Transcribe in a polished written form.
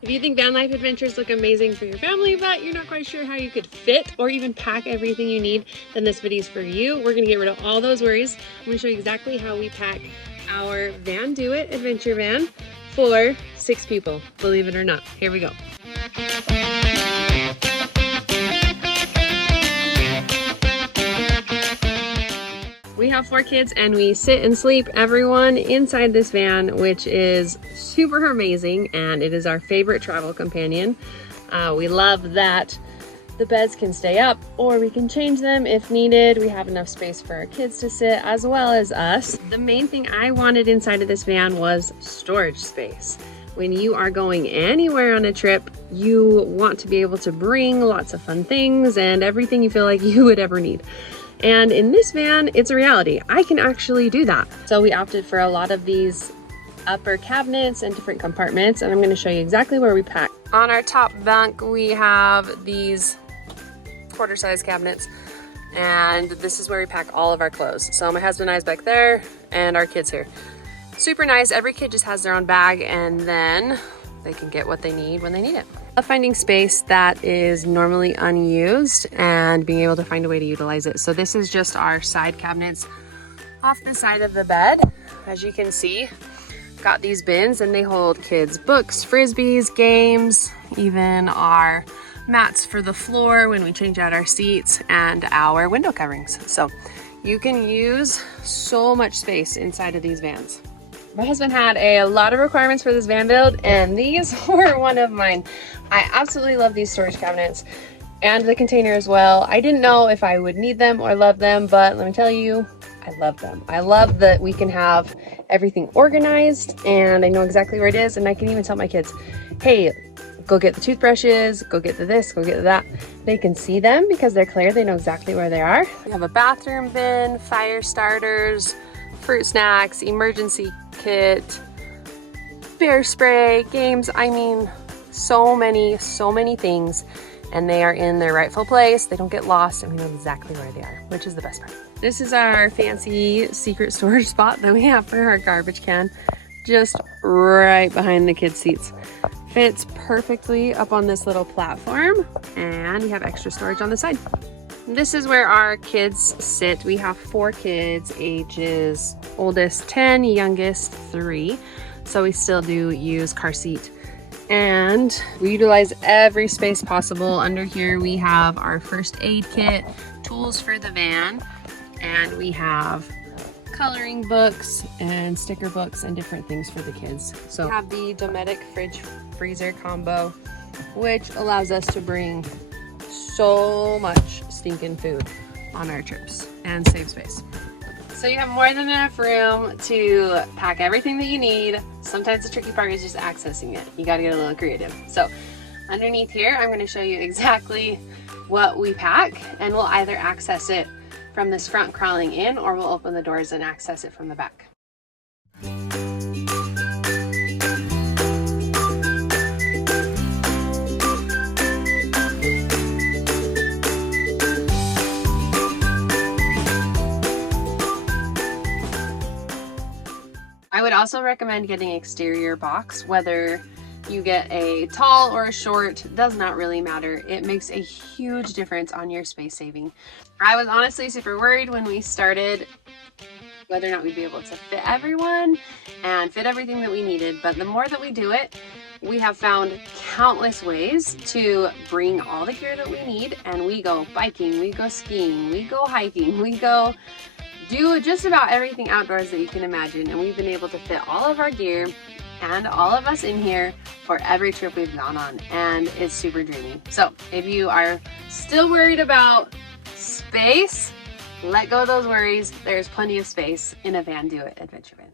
If you think van life adventures look amazing for your family, but you're not quite sure how you could fit or even pack everything you need, then this video is for you. We're gonna get rid of all those worries. I'm gonna show you exactly how we pack our Vandoit adventure van for 6 people, believe it or not. Here we go. We have 4 kids and we sit and sleep everyone inside this van, which is super amazing, and it is our favorite travel companion. We love that the beds can stay up or we can change them if needed. We have enough space for our kids to sit as well as us. The main thing I wanted inside of this van was storage space. When you are going anywhere on a trip, you want to be able to bring lots of fun things and everything you feel like you would ever need. And in this van, it's a reality. I can actually do that. So we opted for a lot of these upper cabinets and different compartments, and I'm gonna show you exactly where we pack. On our top bunk, we have these quarter-size cabinets, and this is where we pack all of our clothes. So my husband and I's back there, and our kids here. Super nice. Every kid just has their own bag, and then they can get what they need when they need it. Finding space that is normally unused and being able to find a way to utilize it. So this is just our side cabinets off the side of the bed. As you can see, got these bins and they hold kids' books, frisbees, games, even our mats for the floor when we change out our seats, and our window coverings. So you can use so much space inside of these vans. My husband had a lot of requirements for this van build, and these were one of mine. I absolutely love these storage cabinets and the container as well. I didn't know if I would need them or love them, but let me tell you, I love them. I love that we can have everything organized and I know exactly where it is, and I can even tell my kids, hey, go get the toothbrushes, go get the this, go get the that. They can see them because they're clear, they know exactly where they are. We have a bathroom bin, fire starters, fruit snacks, emergency kit, bear spray, games. I mean, so many things, and they are in their rightful place. They don't get lost, and we know exactly where they are, which is the best part. This is our fancy secret storage spot that we have for our garbage can, just right behind the kids' seats. Fits perfectly up on this little platform, and we have extra storage on the side. This is where our kids sit. We have 4 kids, ages oldest 10, youngest 3. So we still do use car seat. And we utilize every space possible. Under here we have our first aid kit, tools for the van, and we have coloring books and sticker books and different things for the kids. So we have the Dometic fridge freezer combo, which allows us to bring so much stinking food on our trips and save space. So you have more than enough room to pack everything that you need. Sometimes the tricky part is just accessing it. You gotta get a little creative. So underneath here, I'm gonna show you exactly what we pack, and we'll either access it from this front crawling in, or we'll open the doors and access it from the back. I would also recommend getting exterior box. Whether you get a tall or a short, does not really matter. It makes a huge difference on your space saving. I was honestly super worried when we started whether or not we'd be able to fit everyone and fit everything that we needed, but the more that we do it, we have found countless ways to bring all the gear that we need, and we go biking, we go skiing, we go hiking, we go do just about everything outdoors that you can imagine, and we've been able to fit all of our gear and all of us in here for every trip we've gone on, and it's super dreamy. So if you are still worried about space, let go of those worries. There's plenty of space in a Vandoit adventure van.